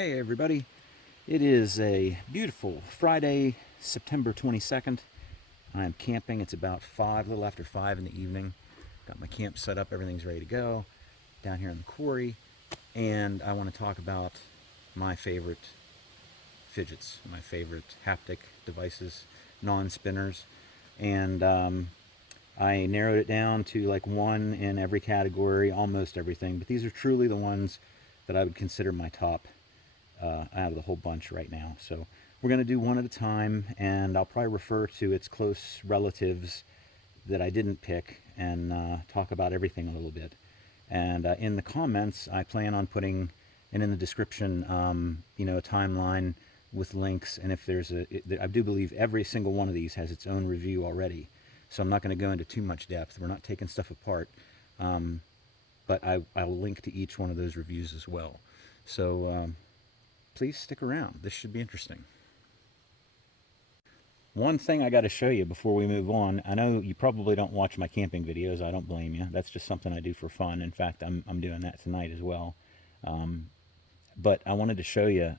Hey everybody, it is a beautiful Friday, September 22nd. I'm camping. It's about 5, a little after 5 in the evening. Got my camp set up, everything's ready to go down here in the quarry. And I want to talk about my favorite fidgets, my favorite haptic devices, non-spinners. And I narrowed it down to like one in every category, almost everything. But these are truly the ones that I would consider my top out of the whole bunch right now. So we're going to do one at a time, and I'll probably refer to its close relatives that I didn't pick and talk about everything a little bit. And in the comments, I plan on putting, and in the description, a timeline with links. And if there's I do believe every single one of these has its own review already. So I'm not going to go into too much depth. We're not taking stuff apart. But I'll link to each one of those reviews as well. So please stick around. This should be interesting. One thing I got to show you before we move on. I know you probably don't watch my camping videos. I don't blame you. That's just something I do for fun. In fact, I'm doing that tonight as well. But I wanted to show you,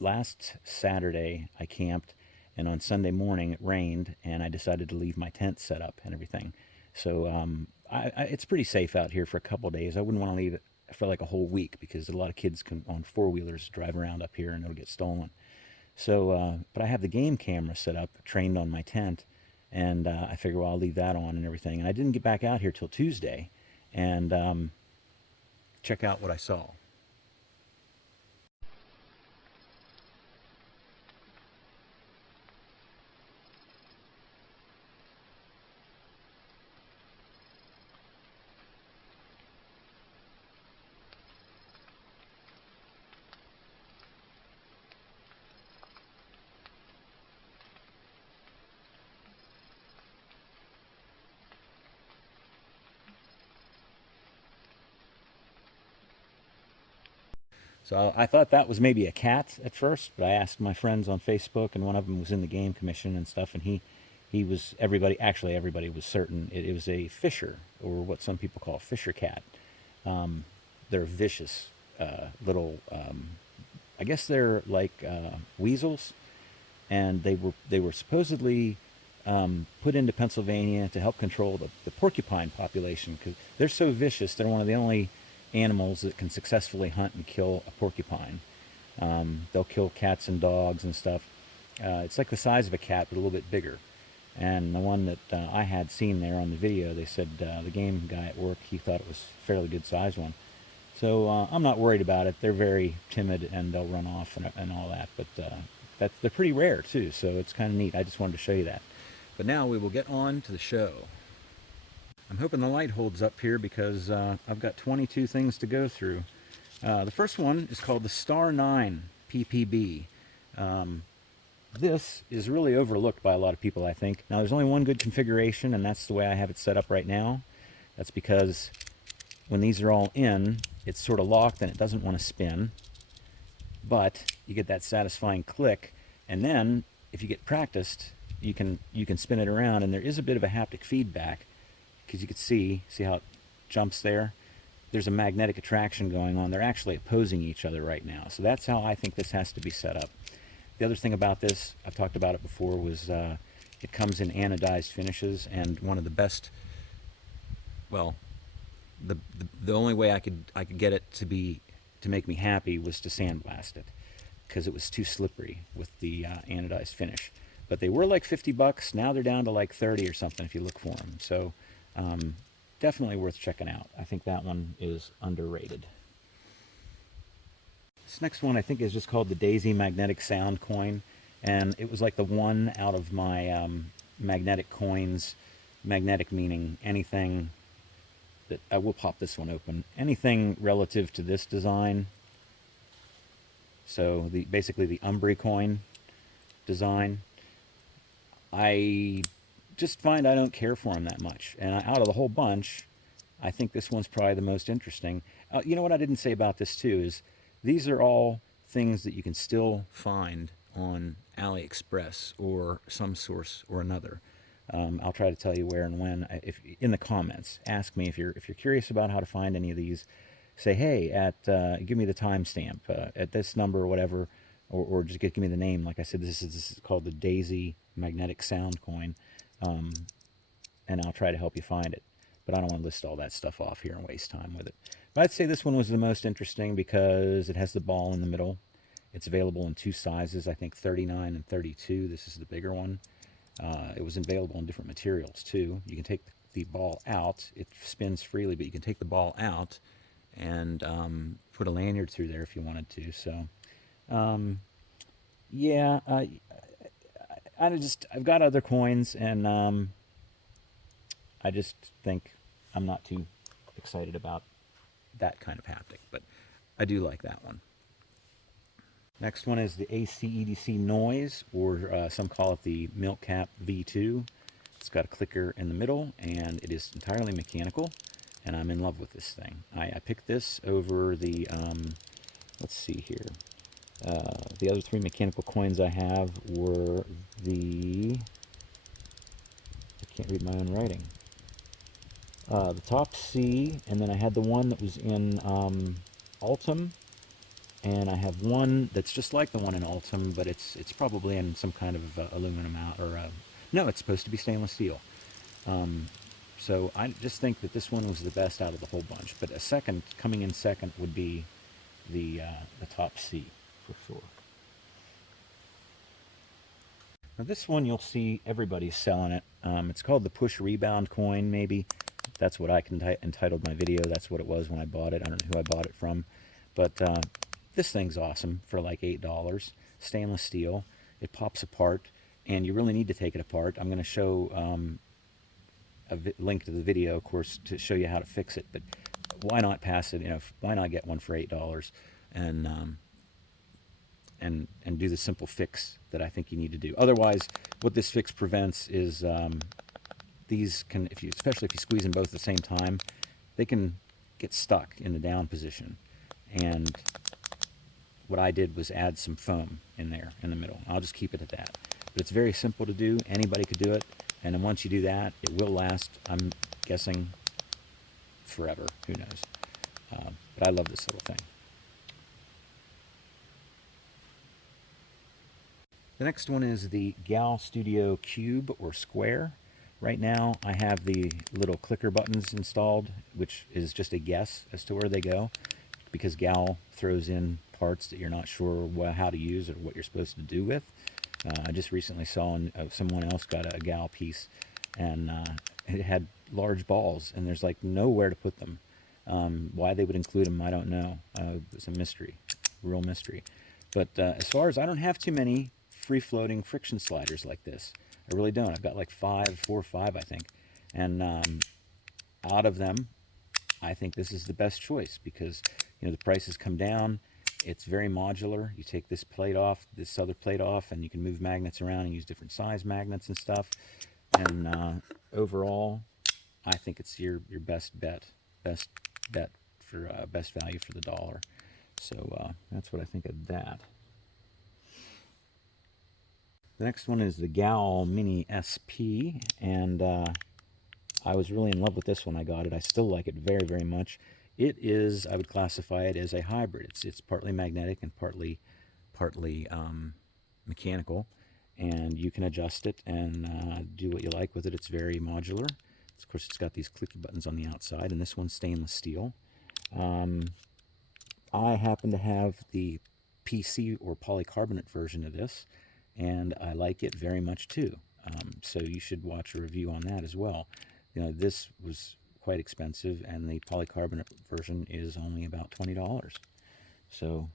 last Saturday I camped, and on Sunday morning it rained, and I decided to leave my tent set up and everything. So it's pretty safe out here for a couple days. I wouldn't want to leave it for like a whole week, because a lot of kids can on four-wheelers drive around up here and it'll get stolen. So but I have the game camera set up, trained on my tent, and I figure, well, I'll leave that on and everything. And I didn't get back out here till Tuesday and check out what I saw. So I thought that was maybe a cat at first, but I asked my friends on Facebook, and one of them was in the game commission and stuff, and he was, everybody was certain it was a fisher, or what some people call a fisher cat. They're vicious little, I guess they're like weasels, and they were supposedly put into Pennsylvania to help control the porcupine population, because they're so vicious. They're one of the only animals that can successfully hunt and kill a porcupine. They'll kill cats and dogs and stuff. It's like the size of a cat, but a little bit bigger. And the one that I had seen there on the video, they said the game guy at work, he thought it was a fairly good sized one. So I'm not worried about it. They're very timid and they'll run off and all that. But they're pretty rare too, so it's kind of neat. I just wanted to show you that. But now we will get on to the show. I'm hoping the light holds up here, because I've got 22 things to go through. The first one is called the Star 9 PPB. This is really overlooked by a lot of people, I think. Now, there's only one good configuration, and that's the way I have it set up right now. That's because when these are all in, it's sort of locked and it doesn't want to spin. But you get that satisfying click, and then if you get practiced, you can spin it around, and there is a bit of a haptic feedback, because you can see how it jumps there. There's a magnetic attraction going on. They're actually opposing each other right now. So that's how I think this has to be set up. The other thing about this, I've talked about it before, was it comes in anodized finishes, and one of the best, well, the only way I could get it to make me happy was to sandblast it, because it was too slippery with the anodized finish. But they were like $50. Now they're down to like 30 or something if you look for them. So definitely worth checking out. I think that one is underrated. This next one I think is just called the Daisy Magnetic Sound Coin, and it was like the one out of my magnetic coins. Magnetic meaning anything that, I will pop this one open, anything relative to this design. So basically the Umbri coin design. I just find I don't care for them that much, and out of the whole bunch, I think this one's probably the most interesting. You know what I didn't say about this too is these are all things that you can still find on AliExpress or some source or another. I'll try to tell you where and when. If in the comments, ask me if you're curious about how to find any of these. say, hey, give me the timestamp at this number or whatever, or just give me the name. Like I said, this is called the Daisy Magnetic Sound Coin, and I'll try to help you find it. But I don't want to list all that stuff off here and waste time with it. But I'd say this one was the most interesting because it has the ball in the middle. It's available in 2 sizes, I think 39 and 32. This is the bigger one. It was available in different materials too. You can take the ball out. It spins freely, but you can take the ball out and put a lanyard through there if you wanted to. So, yeah, I've got other coins, and I just think I'm not too excited about that kind of haptic, but I do like that one. Next one is the ACEDC Noiz, or some call it the Milk Cap V2. It's got a clicker in the middle, and it is entirely mechanical, and I'm in love with this thing. I picked this over the, let's see here. The other 3 mechanical coins I have were the, I can't read my own writing. The Top C, and then I had the one that was in ULTEM, and I have one that's just like the one in ULTEM, but it's probably in some kind of aluminum no, it's supposed to be stainless steel. So I just think that this one was the best out of the whole bunch. But coming in second would be the Top C for sure. Now this one you'll see everybody's selling it. It's called the Push Rebound coin, maybe. That's what I entitled my video. That's what it was when I bought it. I don't know who I bought it from. But this thing's awesome for like $8. Stainless steel. It pops apart, and you really need to take it apart. I'm going to show a link to the video, of course, to show you how to fix it. But why not pass it? Why not get one for $8 and do the simple fix that I think you need to do. Otherwise, what this fix prevents is these can, especially if you squeeze them both at the same time, they can get stuck in the down position. And what I did was add some foam in there in the middle. I'll just keep it at that. But it's very simple to do. Anybody could do it. And then once you do that, it will last, I'm guessing, forever. Who knows? But I love this little thing. The next one is the GAO Studio Cube, or Square. Right now I have the little clicker buttons installed, which is just a guess as to where they go, because GAO throws in parts that you're not sure how to use or what you're supposed to do with. I just recently saw someone else got a GAO piece, and it had large balls, and there's like nowhere to put them. Why they would include them, I don't know. It's a mystery, real mystery. But as far as, I don't have too many free-floating friction sliders like this. I really don't. I've got like 4 or 5, I think. And out of them, I think this is the best choice because, the prices come down. It's very modular. You take this plate off, this other plate off, and you can move magnets around and use different size magnets and stuff. And overall, I think it's your best bet for best value for the dollar. So that's what I think of that. The next one is the GAO Mini SP, and I was really in love with this when I got it. I still like it very, very much. It is, I would classify it as a hybrid. It's partly magnetic and partly mechanical, and you can adjust it and do what you like with it. It's very modular. Of course, it's got these clicky buttons on the outside, and this one's stainless steel. I happen to have the PC or polycarbonate version of this, and I like it very much too. So you should watch a review on that as well. This was quite expensive, and the polycarbonate version is only about $20. So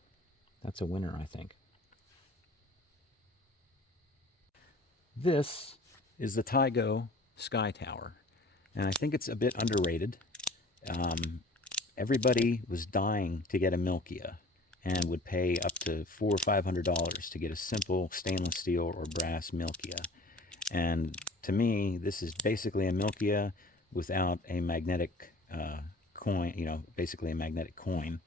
that's a winner, I think. This is the TIGO Sky Tower, and I think it's a bit underrated. Everybody was dying to get a Milkia, and would pay up to $400 or $500 to get a simple stainless steel or brass Milkia. And to me, this is basically a Milkia without a magnetic coin, basically a magnetic coin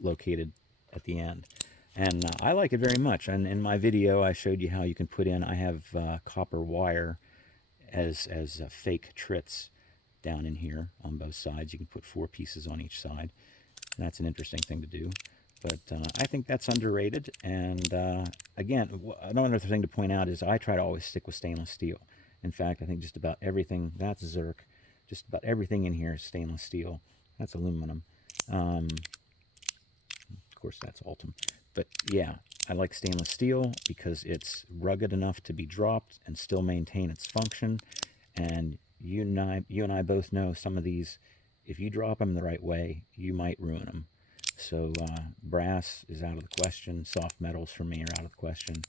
located at the end. And I like it very much. And in my video, I showed you how you can put in, I have copper wire as fake trits down in here on both sides. You can put 4 pieces on each side. And that's an interesting thing to do. But I think that's underrated. And again, another thing to point out is I try to always stick with stainless steel. In fact, I think just about everything, that's Zerk, just about everything in here is stainless steel. That's aluminum. Of course, that's ULTEM. But yeah, I like stainless steel because it's rugged enough to be dropped and still maintain its function. And you and I both know some of these, if you drop them the right way, you might ruin them. So brass is out of the question. Soft metals for me are out of the question.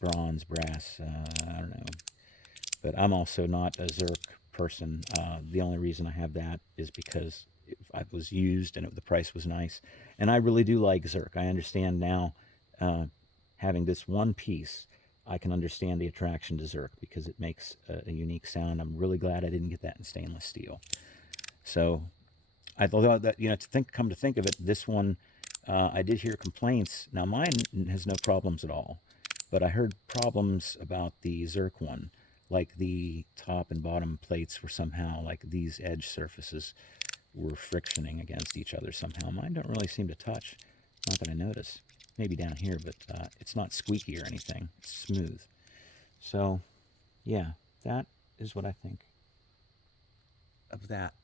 Bronze, brass, I don't know. But I'm also not a Zerk person. The only reason I have that is because it was used and the price was nice. And I really do like Zerk. I understand now, having this one piece, I can understand the attraction to Zerk because it makes a unique sound. I'm really glad I didn't get that in stainless steel. So I thought that, come to think of it, this one, I did hear complaints. Now mine has no problems at all, but I heard problems about the Zerk one, like the top and bottom plates were somehow, like these edge surfaces were frictioning against each other somehow. Mine don't really seem to touch, not that I notice. Maybe down here, but it's not squeaky or anything. It's smooth. So, yeah, that is what I think of that.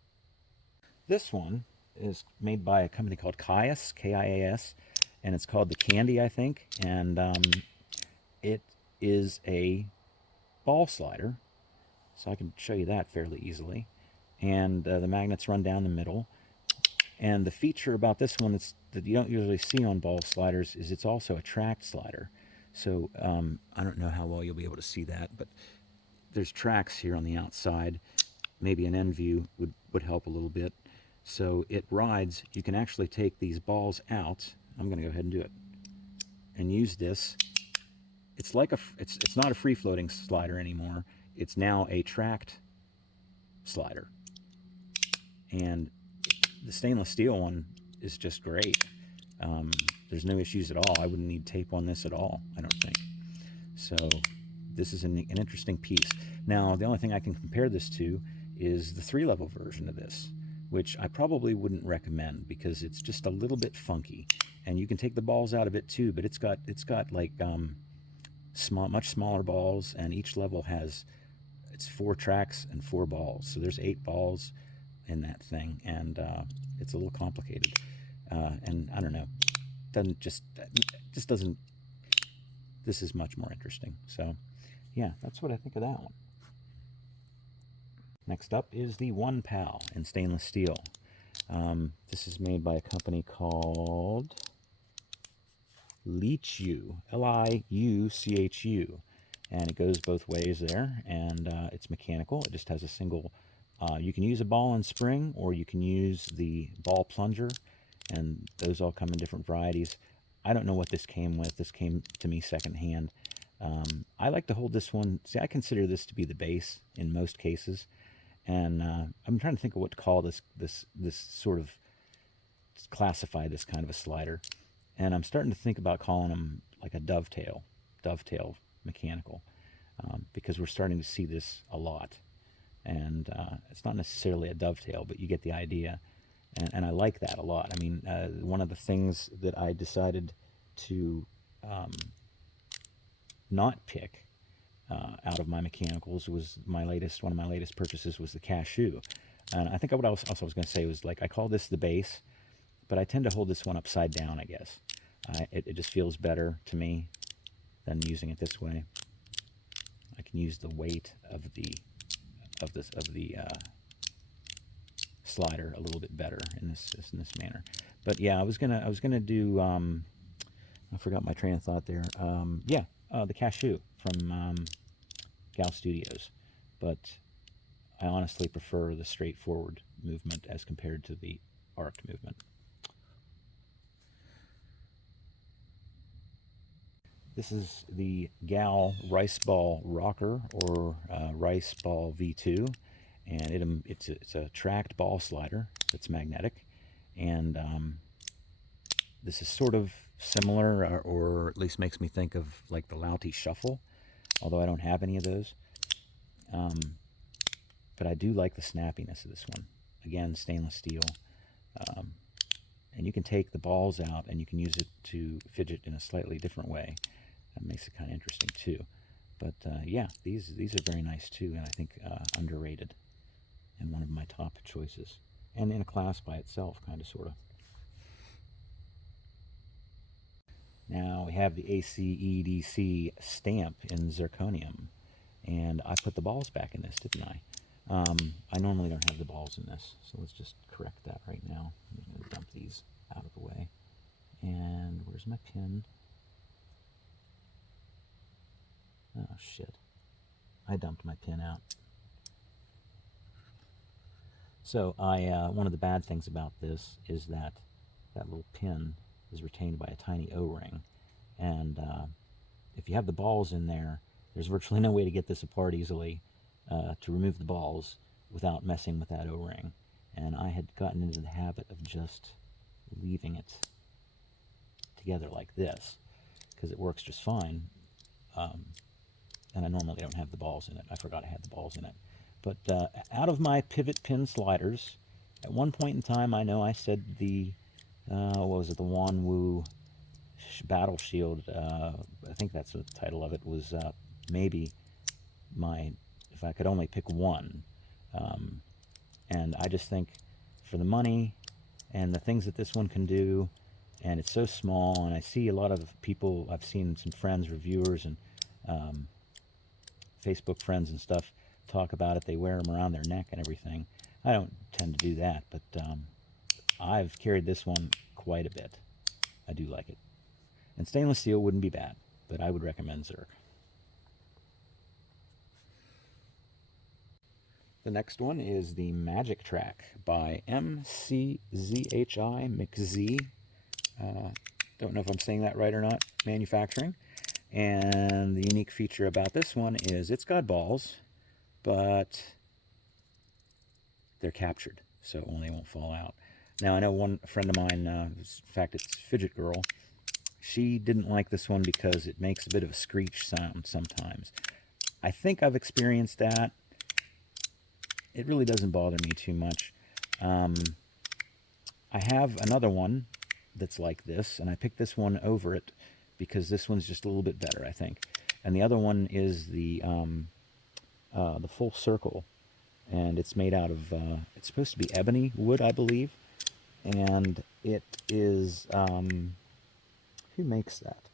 This one is made by a company called Kias, K-I-A-S, and it's called the Candy, I think. And it is a ball slider, so I can show you that fairly easily. And the magnets run down the middle. And the feature about this one that you don't usually see on ball sliders is it's also a tracked slider. So I don't know how well you'll be able to see that, but there's tracks here on the outside. Maybe an end view would help a little bit. So it rides. You can actually take these balls out. I'm going to go ahead and do it. And use this. It's like it's not a free-floating slider anymore. It's now a tracked slider. And the stainless steel one is just great. There's no issues at all. I wouldn't need tape on this at all, I don't think. So this is an interesting piece. Now, the only thing I can compare this to is the 3-level version of this, which I probably wouldn't recommend because it's just a little bit funky. And you can take the balls out of it too, but it's got like much smaller balls, and each level it's 4 tracks and 4 balls. So there's 8 balls in that thing, and it's a little complicated. And I don't know, doesn't. This is much more interesting. So yeah, that's what I think of that one. Next up is the One Pal in stainless steel. This is made by a company called LIUCHU, L-I-U-C-H-U, and it goes both ways there, and it's mechanical. It just has a single, you can use a ball and spring, or you can use the ball plunger, and those all come in different varieties. I don't know what this came with. This came to me secondhand. I like to hold this one. See, I consider this to be the base in most cases, and I'm trying to think of what to call this sort of, classify this kind of a slider. And I'm starting to think about calling them like a dovetail mechanical, because we're starting to see this a lot. And it's not necessarily a dovetail, but you get the idea. And I like that a lot. I mean, one of the things that I decided to not pick out of my mechanicals was one of my latest purchases was the cashew. And I think what I was going to say was, like, I call this the base, but I tend to hold this one upside down, I guess. It just feels better to me than using it this way. I can use the weight of the slider a little bit better in this manner. But yeah, I was gonna do I forgot my train of thought there. The cashew from GAO Studios, but I honestly prefer the straightforward movement as compared to the arced movement. This is the GAO Rice Ball Rocker, or Rice Ball V2, and it's a tracked ball slider that's magnetic, and this is sort of similar, or at least makes me think of like the LAUTIE Shuffle, although I don't have any of those. but I do like the snappiness of this one. Again, stainless steel. And you can take the balls out and you can use it to fidget in a slightly different way. That makes it kind of interesting too. But yeah, these are very nice too, and I think underrated, and one of my top choices. And in a class by itself, kind of, sort of. Now we have the ACEDC Stamp in zirconium, and I put the balls back in this, didn't I? I normally don't have the balls in this, so let's just correct that right now. I'm going to dump these out of the way. And where's my pin? Oh, shit. I dumped my pin out. So one of the bad things about this is that that little pin is retained by a tiny O-ring. And if you have the balls in there, there's virtually no way to get this apart easily. To remove the balls without messing with that O-ring. And I had gotten into the habit of just leaving it together like this, because it works just fine. And I normally don't have the balls in it. I forgot I had the balls in it. But out of my pivot pin sliders, at one point in time, I know I said the, what was it, the Wanwu Battle Shield, I think that's what the title of it was, maybe my, if I could only pick one. And I just think for the money and the things that this one can do, and it's so small, and I see a lot of people, I've seen some friends, reviewers, and Facebook friends and stuff talk about it. They wear them around their neck and everything. I don't tend to do that, but I've carried this one quite a bit. I do like it. And stainless steel wouldn't be bad, but I would recommend Zerk. The next one is the Magic Track by MCZHI, MCZHI. Don't know if I'm saying that right or not, manufacturing. And the unique feature about this one is it's got balls, but they're captured, so they won't fall out. Now, I know one friend of mine, in fact, it's Fidget Girl, she didn't like this one because it makes a bit of a screech sound sometimes. I think I've experienced that. It really doesn't bother me too much. I have another one that's like this, and I picked this one over it because this one's just a little bit better, I think. And the other one is the full circle, and it's made out of, it's supposed to be ebony wood, I believe, and it is, who makes that?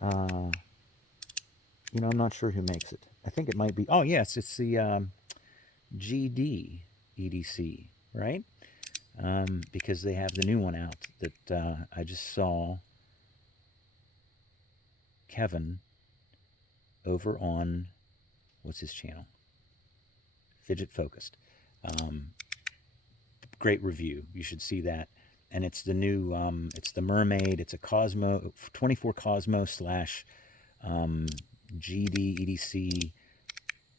You know, I'm not sure who makes it. I think it might be, oh yes, it's the GD EDC, right? Because they have the new one out that I just saw Kevin over on, what's his channel? Fidget Focused. Great review. You should see that. And it's the new, it's the Mermaid. It's a Cosmo, 24 Cosmo slash GD EDC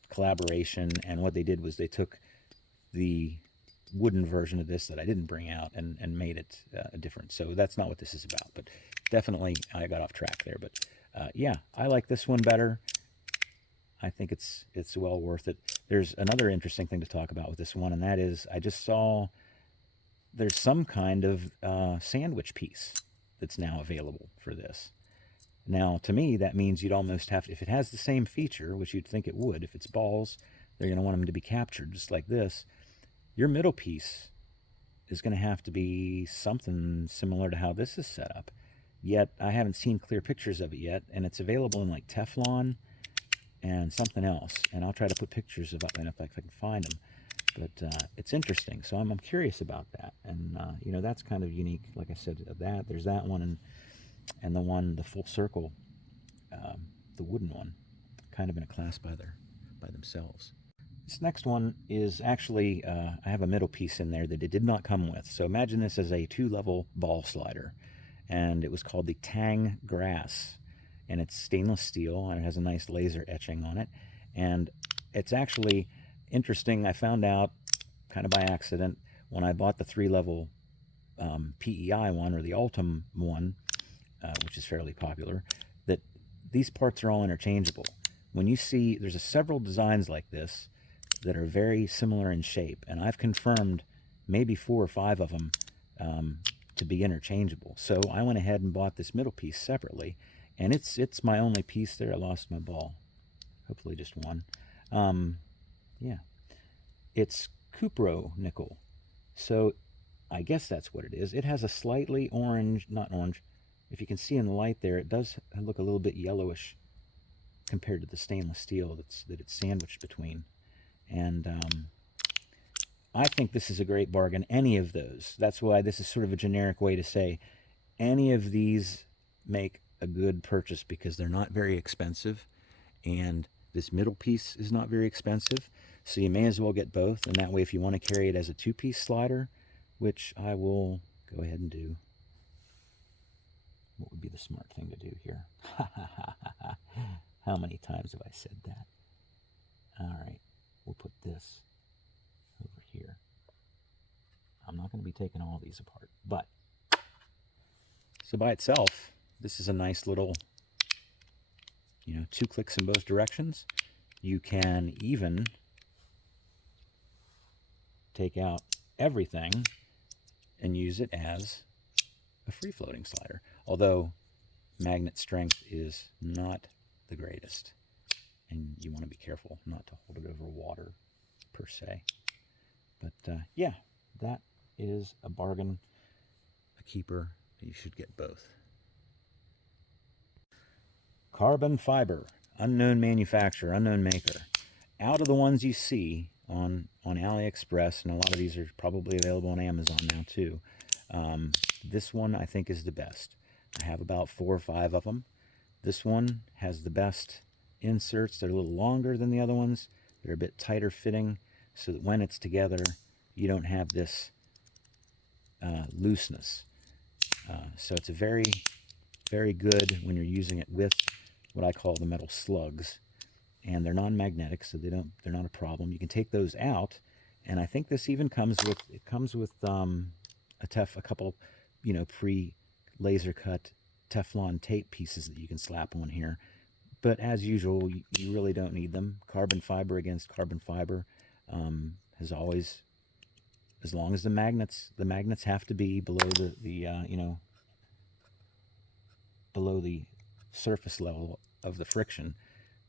collaboration. And what they did was they took the wooden version of this that I didn't bring out and made it different. So that's not what this is about. But definitely I got off track there. But yeah, I like this one better. I think it's well worth it. There's another interesting thing to talk about with this one, and that is I just saw there's some kind of sandwich piece that's now available for this. Now, to me, that means you'd almost have to, if it has the same feature, which you'd think it would, if it's balls, they're going to want them to be captured just like this. Your middle piece is going to have to be something similar to how this is set up. Yet, I haven't seen clear pictures of it yet, and it's available in like Teflon and something else. And I'll try to put pictures of it if I can find them. But it's interesting, so I'm curious about that. And, you know, that's kind of unique. Like I said, there's that one, and the one, the full circle, the wooden one, kind of in a class by themselves. This next one is actually, I have a middle piece in there that it did not come with. So imagine this as a 2-level ball slider. And it was called the Tang Grass. And it's stainless steel, and it has a nice laser etching on it. And it's actually interesting. I found out kind of by accident when I bought the 3-level PEI one, or the ULTEM one, which is fairly popular, that these parts are all interchangeable. When you see, there's several designs like this, that are very similar in shape, and I've confirmed maybe 4 or 5 of them to be interchangeable. So I went ahead and bought this middle piece separately, and it's my only piece there. I lost my ball. Hopefully just one. Yeah. It's cupro nickel. So I guess that's what it is. It has a slightly orange, not orange, if you can see in the light there, it does look a little bit yellowish compared to the stainless steel that it's sandwiched between. And I think this is a great bargain. Any of those. That's why this is sort of a generic way to say any of these make a good purchase, because they're not very expensive, and this middle piece is not very expensive. So you may as well get both, and that way if you want to carry it as a 2-piece slider, which I will go ahead and do. What would be the smart thing to do here? How many times have I said that? All right, we'll put this over here. I'm not going to be taking all these apart, but so by itself, this is a nice little, 2 clicks in both directions. You can even take out everything and use it as a free-floating slider, although magnet strength is not the greatest, and you want to be careful not to hold it over water per se. But yeah, that is a bargain, a keeper. You should get both. Carbon fiber, unknown manufacturer, unknown maker. Out of the ones you see on AliExpress, and a lot of these are probably available on Amazon now too, this one I think is the best. I have about 4 or 5 of them. This one has the best inserts. They're a little longer than the other ones. They're a bit tighter fitting, so that when it's together, you don't have this looseness. So it's a very, very good when you're using it with what I call the metal slugs, and they're non-magnetic, so they're not a problem. You can take those out, and I think this even comes with a couple, pre-laser cut Teflon tape pieces that you can slap on here. But as usual, you really don't need them. Carbon fiber against carbon fiber has always, as long as the magnets have to be below below the surface level of the friction.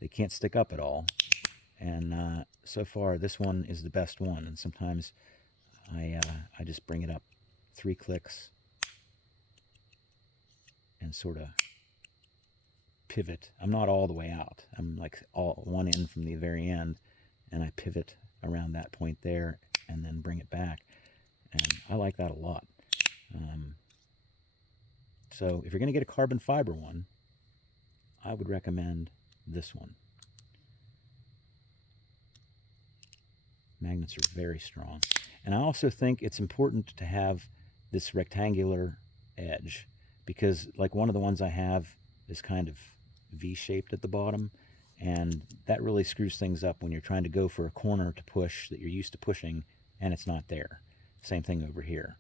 They can't stick up at all. And so far, this one is the best one. And sometimes I just bring it up 3 clicks and sort of pivot. I'm not all the way out. I'm like one end from the very end, and I pivot around that point there and then bring it back. And I like that a lot. So if you're going to get a carbon fiber one, I would recommend this one. Magnets are very strong. And I also think it's important to have this rectangular edge, because like one of the ones I have is kind of V-shaped at the bottom, and that really screws things up when you're trying to go for a corner to push that you're used to pushing and it's not there. Same thing over here.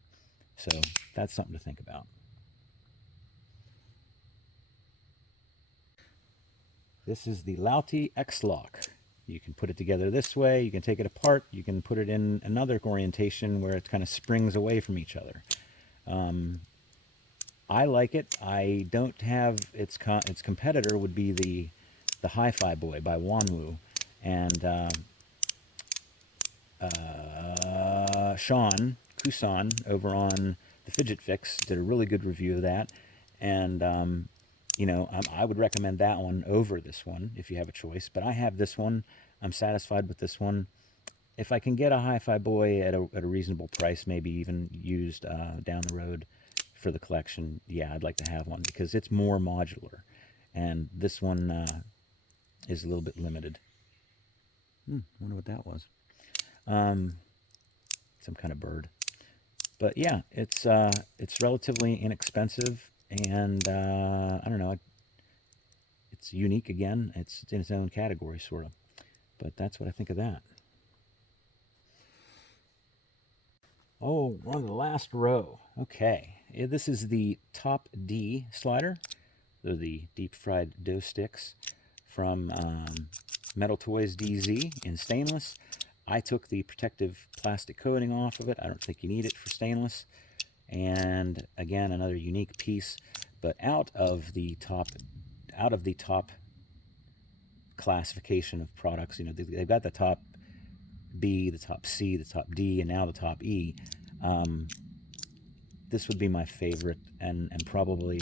So that's something to think about. This is the LAUTIE X-Lock. You can put it together this way, you can take it apart, you can put it in another orientation where it kind of springs away from each other. I like it. I don't have its competitor would be the Hi-Fi Boy by Wanwu, and Sean Kusan over on the Fidget Fix did a really good review of that, and I would recommend that one over this one if you have a choice. But I have this one. I'm satisfied with this one. If I can get a Hi-Fi Boy at a reasonable price, maybe even used down the road for the collection, yeah, I'd like to have one, because it's more modular, and this one is a little bit limited. I wonder what that was. Some kind of bird. But yeah, it's relatively inexpensive, and I don't know, it's unique again. It's in its own category, sort of. But that's what I think of that. Oh, we're on the last row. Okay, this is the Top D slider. They're the deep fried dough sticks from Metal Toys DZ in stainless. I took the protective plastic coating off of it. I don't think you need it for stainless. And again, another unique piece, but out of the top classification of products, you know, they've got the top B, the top C, the top D, and now the top E. This would be my favorite, and probably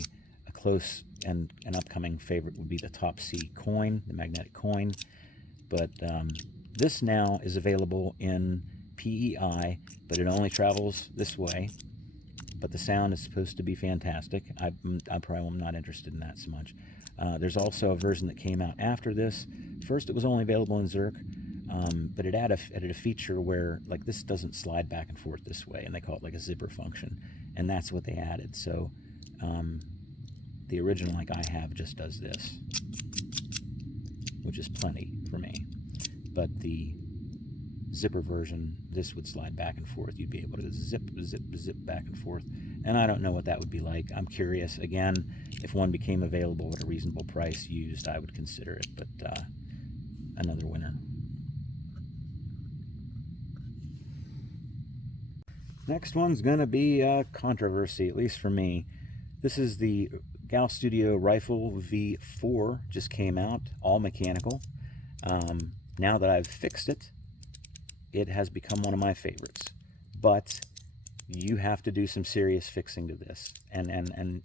a close and an upcoming favorite would be the top C coin, the magnetic coin. But this now is available in PEI, but it only travels this way. But the sound is supposed to be fantastic. I probably am not interested in that so much. There's also a version that came out after this. First, it was only available in Zerk, but it added a feature where, like, this doesn't slide back and forth this way, and they call it like a zipper function, and that's what they added. So the original, like I have, just does this, which is plenty for me. But the zipper version, this would slide back and forth. You'd be able to zip back and forth, and I don't know what that would be like. I'm curious. Again, if one became available at a reasonable price used, I would consider it, but another winner. Next one's gonna be a controversy, at least for me. This is the GAO Studio Riffle V4, just came out, all mechanical. Now that I've fixed it, it has become one of my favorites, but you have to do some serious fixing to this. And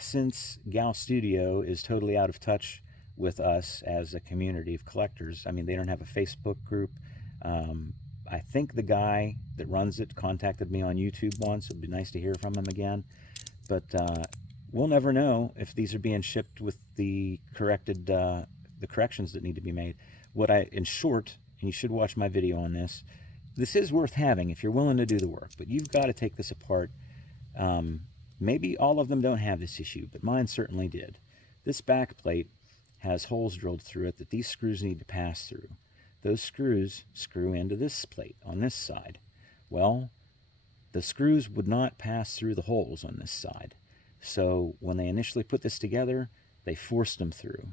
since GAO Studio is totally out of touch with us as a community of collectors, I mean, they don't have a Facebook group. I think the guy that runs it contacted me on YouTube once. It'd be nice to hear from him again, but we'll never know if these are being shipped with the corrections that need to be made. In short, and you should watch my video on this, this is worth having if you're willing to do the work, but you've got to take this apart. Maybe all of them don't have this issue, but mine certainly did. This back plate has holes drilled through it that these screws need to pass through. Those screws screw into this plate on this side. Well, the screws would not pass through the holes on this side. So when they initially put this together, they forced them through.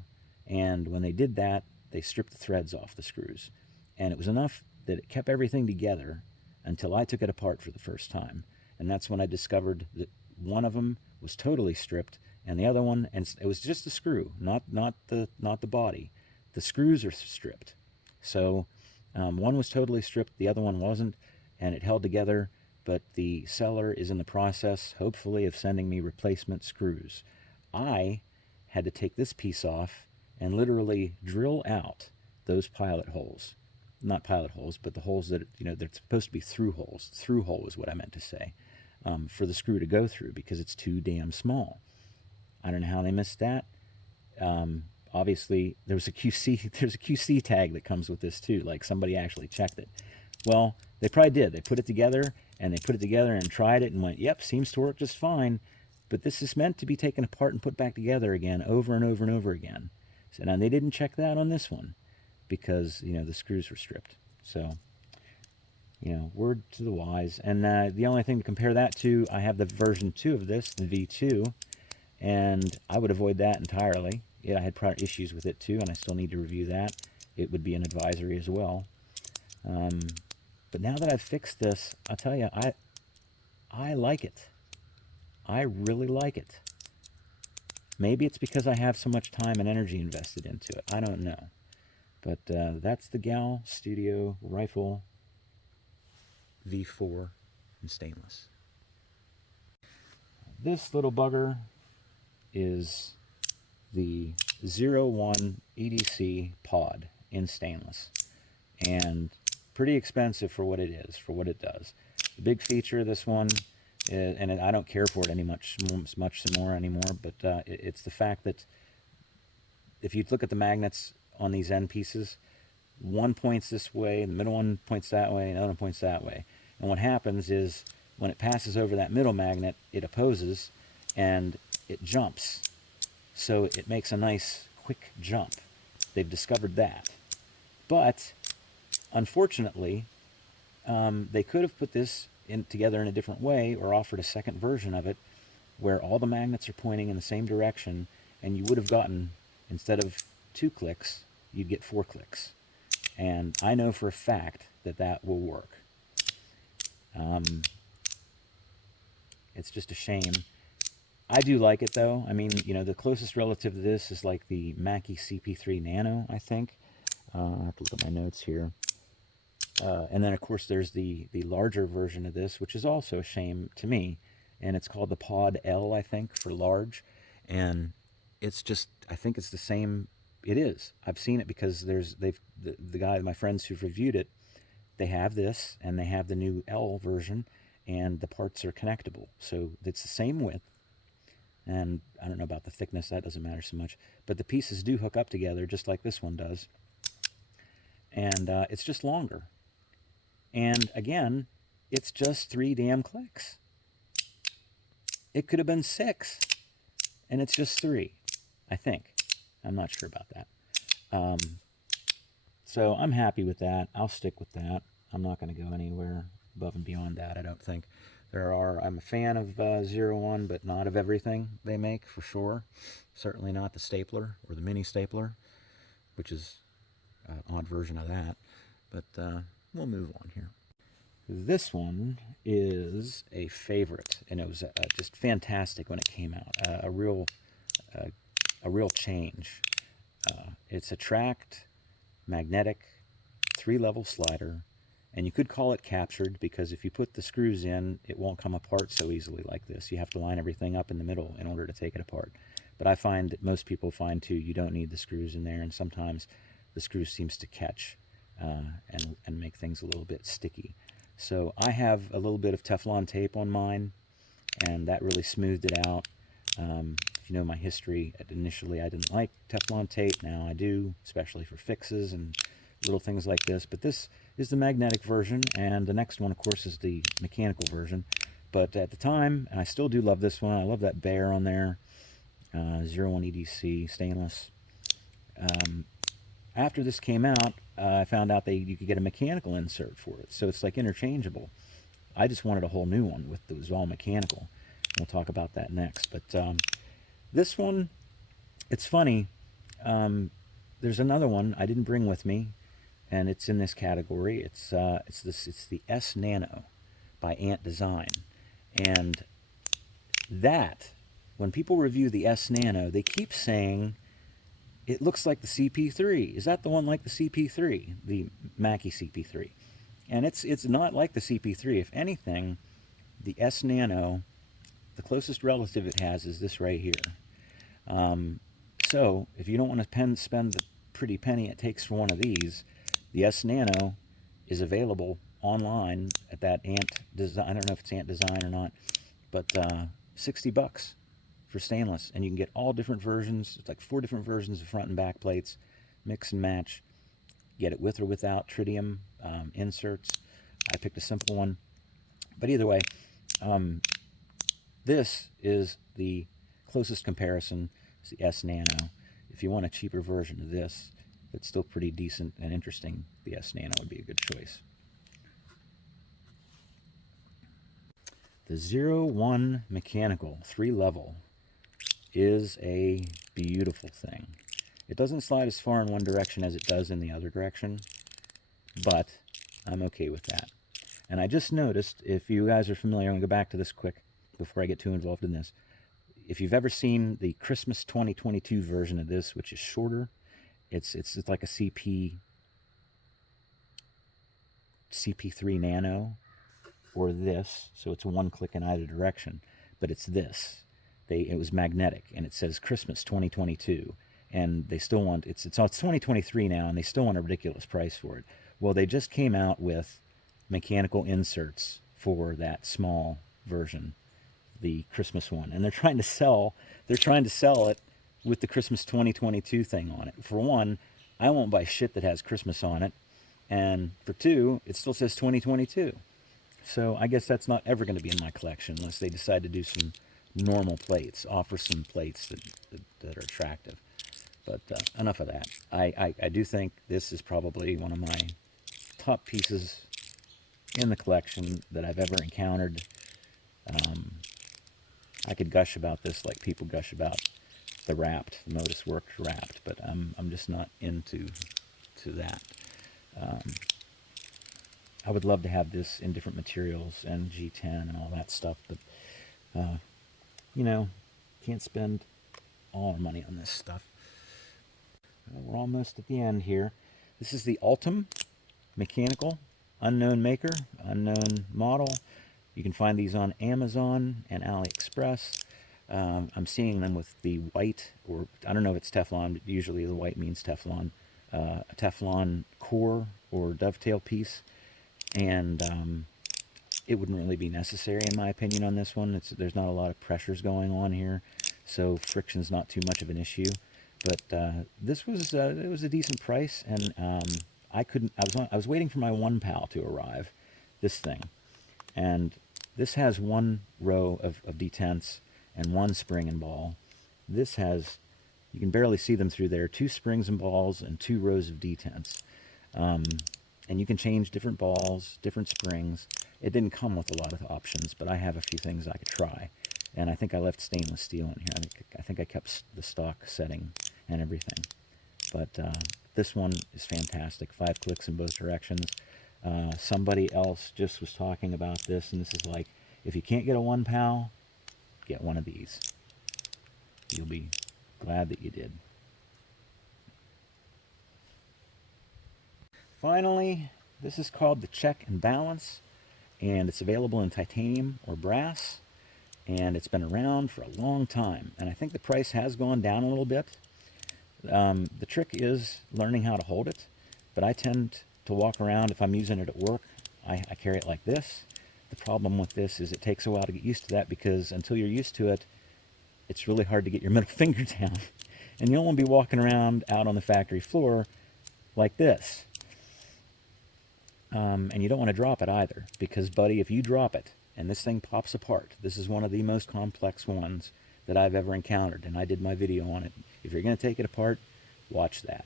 And when they did that, they stripped the threads off the screws. And it was enough that it kept everything together until I took it apart for the first time. And that's when I discovered that one of them was totally stripped, and the other one, and it was just the screw, not the body. The screws are stripped. So one was totally stripped, the other one wasn't, and it held together, but the seller is in the process, hopefully, of sending me replacement screws. I had to take this piece off and literally drill out those pilot holes. Not pilot holes, but the holes that, you know, they're supposed to be through holes. Through hole is what I meant to say, for the screw to go through, because it's too damn small. I don't know how they missed that. Obviously, there's a QC tag that comes with this too. Like, somebody actually checked it. Well, they probably did. They put it together, and tried it and went, yep, seems to work just fine. But this is meant to be taken apart and put back together again, over and over and over again. So now they didn't check that on this one, because, you know, the screws were stripped. So, you know, word to the wise. And the only thing to compare that to, I have the version 2 of this, the V2, and I would avoid that entirely. Yeah, I had prior issues with it too, and I still need to review that. It would be an advisory as well. But now that I've fixed this, I'll tell you, I like it. I really like it. Maybe it's because I have so much time and energy invested into it. I don't know. But that's the GAO Studio Riffle V4 in stainless. This little bugger is the 01 EDC pod in stainless. And pretty expensive for what it is, for what it does. The big feature of this one, and I don't care for it much more anymore, but it's the fact that if you look at the magnets on these end pieces, one points this way, the middle one points that way, and the other one points that way. And what happens is, when it passes over that middle magnet, it opposes and it jumps. So it makes a nice quick jump. They've discovered that. But unfortunately, they could have put this together in a different way, or offered a second version of it where all the magnets are pointing in the same direction, and you would have gotten, instead of 2 clicks, you'd get 4 clicks. And I know for a fact that that will work. It's just a shame. I do like it though. I mean, you know, the closest relative to this is like the MCZHI CP3 Nano, I think. I have to look at my notes here. And then of course there's the larger version of this, which is also a shame to me. And it's called the Pod L, I think, for large. And it's just, I think it's the same. It is. I've seen it because the guy, my friends who've reviewed it, they have this and they have the new L version, and the parts are connectable. So it's the same width. And I don't know about the thickness, that doesn't matter so much. But the pieces do hook up together just like this one does. And it's just longer. And again, it's just 3 damn clicks. It could have been 6, and it's just 3, I think. I'm not sure about that. So I'm happy with that. I'll stick with that. I'm not going to go anywhere above and beyond that, I don't think. I'm a fan of 01, but not of everything they make, for sure. Certainly not the stapler or the mini stapler, which is an odd version of that. But we'll move on here. This one is a favorite, and it was just fantastic when it came out. A real change. It's a tracked, magnetic, 3-level slider, and you could call it captured because if you put the screws in, it won't come apart so easily like this. You have to line everything up in the middle in order to take it apart. But I find that most people find too, you don't need the screws in there, and sometimes the screw seems to catch and make things a little bit sticky. So I have a little bit of Teflon tape on mine, and that really smoothed it out. If you know my history, initially I didn't like Teflon tape. Now I do, especially for fixes and little things like this. But this is the magnetic version, and the next one, of course, is the mechanical version. But at the time, and I still do love this one, I love that bear on there, 01 EDC stainless. After this came out, I found out that you could get a mechanical insert for it. So it's like interchangeable. I just wanted a whole new one with it was all mechanical. We'll talk about that next. But this one, it's funny. There's another one I didn't bring with me, and it's in this category. It's the S Nano by Ant Design. And that, when people review the S Nano, they keep saying it looks like the CP3. Is that the one like the CP3, the MCZHI CP3? And it's not like the CP3. If anything, the S Nano, the closest relative it has is this right here. So if you don't want to spend the pretty penny it takes for one of these, the S Nano is available online at that Ant Design. I don't know if it's Ant Design or not, but $60 for stainless, and you can get all different versions. It's like 4 different versions of front and back plates, mix and match. Get it with or without tritium inserts. I picked a simple one, but either way, this is the closest comparison. It's the S Nano. If you want a cheaper version of this, it's still pretty decent and interesting, the S Nano would be a good choice. The 01 mechanical 3-level is a beautiful thing. It doesn't slide as far in one direction as it does in the other direction, but I'm okay with that. And I just noticed, if you guys are familiar, I'm going to go back to this quick before I get too involved in this. If you've ever seen the Christmas 2022 version of this, which is shorter, it's like a CP3 Nano, or this, so it's 1 click in either direction, but it's this. It was magnetic, and it says Christmas 2022, and they still want, it's 2023 now, and they still want a ridiculous price for it. Well, they just came out with mechanical inserts for that small version, the Christmas one, and they're trying to sell it with the Christmas 2022 thing on it. For one, I won't buy shit that has Christmas on it, and for two, it still says 2022. So I guess that's not ever going to be in my collection unless they decide to do some normal plates, offer some plates that are attractive. But enough of that. I do think this is probably one of my top pieces in the collection that I've ever encountered. I could gush about this like people gush about the Modus Works Wrapped, but I'm just not into that. I would love to have this in different materials and G10 and all that stuff, but you know, can't spend all our money on this stuff. Well, we're almost at the end here. This is the ULTEM mechanical, unknown maker, unknown model. You can find these on Amazon and AliExpress. I'm seeing them with the white, or I don't know if it's Teflon, but usually the white means Teflon, a Teflon core or dovetail piece. And it wouldn't really be necessary, in my opinion, on this one. There's not a lot of pressures going on here, so friction's not too much of an issue. But this was it was a decent price, and I was waiting for my One Pal to arrive, this thing, and this has one row of detents and one spring and ball. This has, you can barely see them through there, 2 springs and balls and 2 rows of detents. And you can change different balls, different springs. It didn't come with a lot of options, but I have a few things I could try. And I think I left stainless steel in here. I think I kept the stock setting and everything. But this one is fantastic. 5 clicks in both directions. Somebody else just was talking about this, and this is like, if you can't get a One Pal, get one of these. You'll be glad that you did. Finally, this is called the Check and Balance, and it's available in titanium or brass, and it's been around for a long time, and I think the price has gone down a little bit. The trick is learning how to hold it, but I tend to walk around, if I'm using it at work, I carry it like this. The problem with this is it takes a while to get used to that, because until you're used to it, it's really hard to get your middle finger down. And you'll want to be walking around out on the factory floor like this. And you don't want to drop it either, because, buddy, if you drop it and this thing pops apart, this is one of the most complex ones that I've ever encountered, and I did my video on it. If you're going to take it apart, watch that.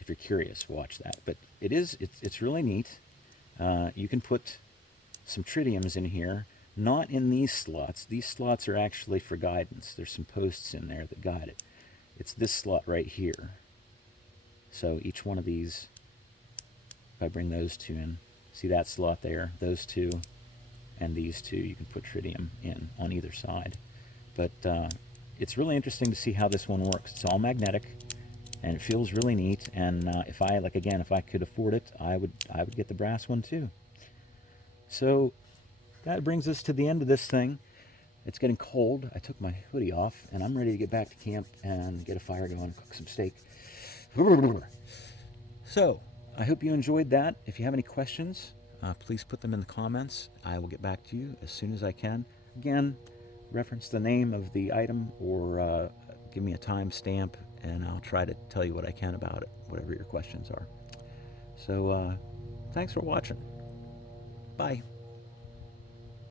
If you're curious, watch that. But it's really neat. You can put some tritiums in here, not in these slots. These slots are actually for guidance. There's some posts in there that guide it. It's this slot right here. So each one of these, if I bring those 2 in, see that slot there, those 2 and these 2, you can put tritium in on either side. But it's really interesting to see how this one works. It's all magnetic, and it feels really neat. And if I could afford it, I would get the brass one too. So that brings us to the end of this thing. It's getting cold. I took my hoodie off, and I'm ready to get back to camp and get a fire going and cook some steak. So I hope you enjoyed that. If you have any questions, please put them in the comments. I will get back to you as soon as I can. Again, reference the name of the item, or give me a timestamp, and I'll try to tell you what I can about it, whatever your questions are. So thanks for watching. Bye.